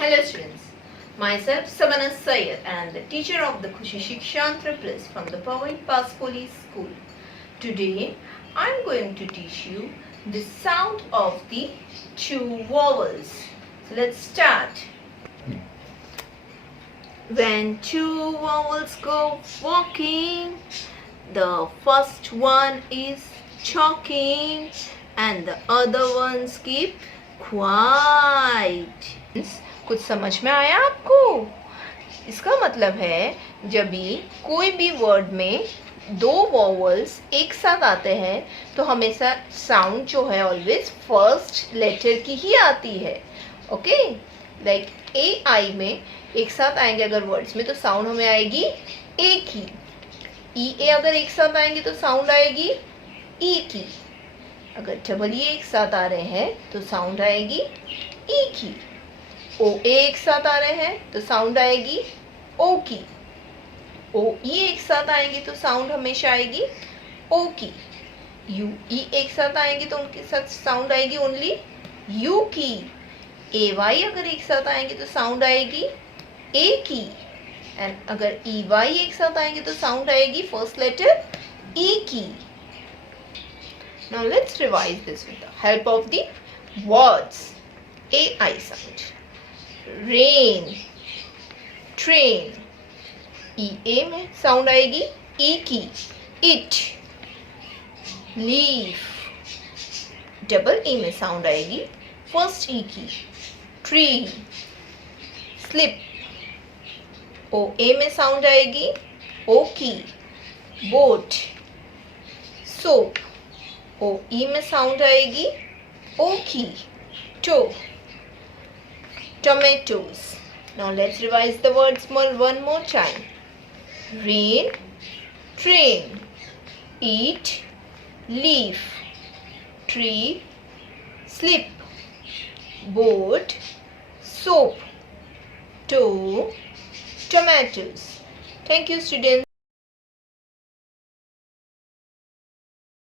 Hello students, myself Sabana Syed and the teacher of the Khushi Shikshantra Plus from the Powai Paskoli School. Today I am going to teach you the sound of the two vowels. So let's start. When two vowels go walking, the first one is talking and the other ones keep quiet. कुछ समझ में आया आपको? इसका मतलब है जब भी कोई भी वर्ड में दो वॉवल्स एक साथ आते हैं तो हमेशा साउंड जो है ऑलवेज फर्स्ट लेटर की ही आती है. ओके, लाइक ए आई में एक साथ आएंगे अगर वर्ड्स में तो साउंड हमें आएगी ए की. ई ए अगर एक साथ आएंगे तो साउंड आएगी ई की. अगर डबल ई एक साथ आ रहे हैं तो साउंड आएगी ई की. ओ ए एक साथ आ रहे हैं तो साउंड आएगी ओ की. ओ ई एक साथ आएंगे तो साउंड हमेशा आएगी ओ की. यू ई एक साथ आएंगे तो उनके साथ साउंड आएगी ओनली यू की. ए वाई अगर एक साथ आएंगे तो साउंड आएगी ए की. एंड अगर ई वाई एक साथ आएंगे तो साउंड आएगी फर्स्ट लेटर ई की. Now let's revise this with the help of the words. A-I sound. Rain, train. E-A में sound आएगी E की. It, leaf. Double E में sound आएगी first E की. Tree, slip. O-A में sound आएगी O की. Boat, soap. ओ ई में साउंड आएगी ओ की. Toe, tomatoes. Now let's revise the words one more time. Rain, train. Eat, leaf. Tree, slip. Boat, soap. Toe, tomatoes. Thank you students.